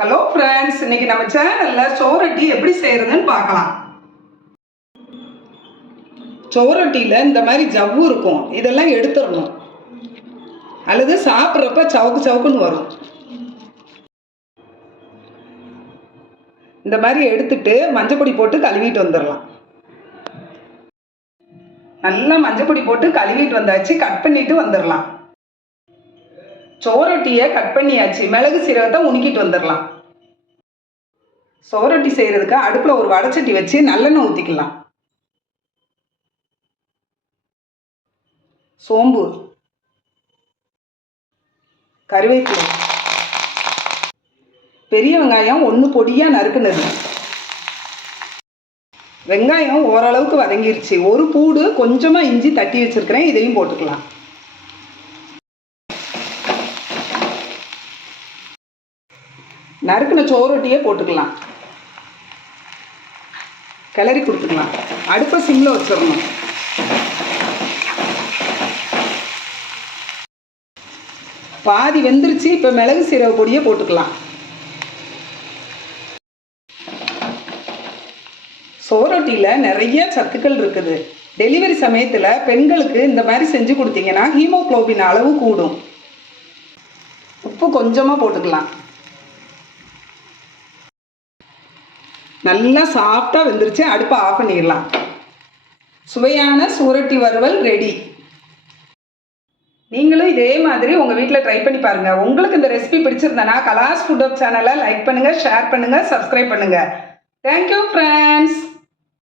Hello friends, இன்னைக்கு நம்ம சேனலில் சோரொட்டி எப்படி செய்கிறதுன்னு பார்க்கலாம். சோரொட்டியில் இந்த மாதிரி ஜவ்வு இருக்கும், இதெல்லாம் எடுத்துடணும். அல்லது சாப்பிட்றப்ப சவுக்கு சவுக்குன்னு வரும். இந்த மாதிரி எடுத்துட்டு மஞ்சப்பொடி போட்டு கழுவிட்டு வந்துடலாம். நல்லா மஞ்சப்பொடி போட்டு கழுவிட்டு வந்தாச்சு, கட் பண்ணிட்டு வந்துடலாம். சோரொட்டியை கட் பண்ணியாச்சு, மிளகு சீரகத்தை உணுக்கிட்டு வந்துடலாம். சோரொட்டி செய்கிறதுக்கு அடுப்பில் ஒரு வடைச்சட்டி வச்சு நல்லெண்ணெய் ஊற்றிக்கலாம். சோம்பு, கருவேப்பிலை, பெரிய வெங்காயம் 1 பொடியாக நறுக்குனது. வெங்காயம் ஓரளவுக்கு வதங்கிருச்சு. ஒரு பூடு, கொஞ்சமாக இஞ்சி தட்டி வச்சுருக்கிறேன், இதையும் போட்டுக்கலாம். நறுக்குன சோரொட்டியே போட்டுக்கலாம். கிளறி கொடுத்துக்கலாம். அடுப்பை சிம்மில் வச்சிடணும். பாதி வெந்துருச்சு. இப்போ மிளகு சீரக பொடியை போட்டுக்கலாம். சோரொட்டியில் நிறைய சத்துக்கள் இருக்குது. டெலிவரி சமயத்தில் பெண்களுக்கு இந்த மாதிரி செஞ்சு கொடுத்தீங்கன்னா ஹீமோகுளோபின் அளவு கூடும். உப்பு கொஞ்சமாக போட்டுக்கலாம். நல்லா சாஃப்டாக வெந்துருச்சு. அடுப்பை ஆஃப் பண்ணிடலாம். சுவையான சோரொட்டி வறுவல் ரெடி. நீங்களும் இதே மாதிரி உங்கள் வீட்டில் ட்ரை பண்ணி பாருங்கள். உங்களுக்கு இந்த ரெசிபி பிடிச்சிருந்தனா கலாஸ் ஃபுட் ஹப் சேனலை லைக் பண்ணுங்கள், ஷேர் பண்ணுங்கள், சப்ஸ்கிரைப் பண்ணுங்கள். Thank you friends.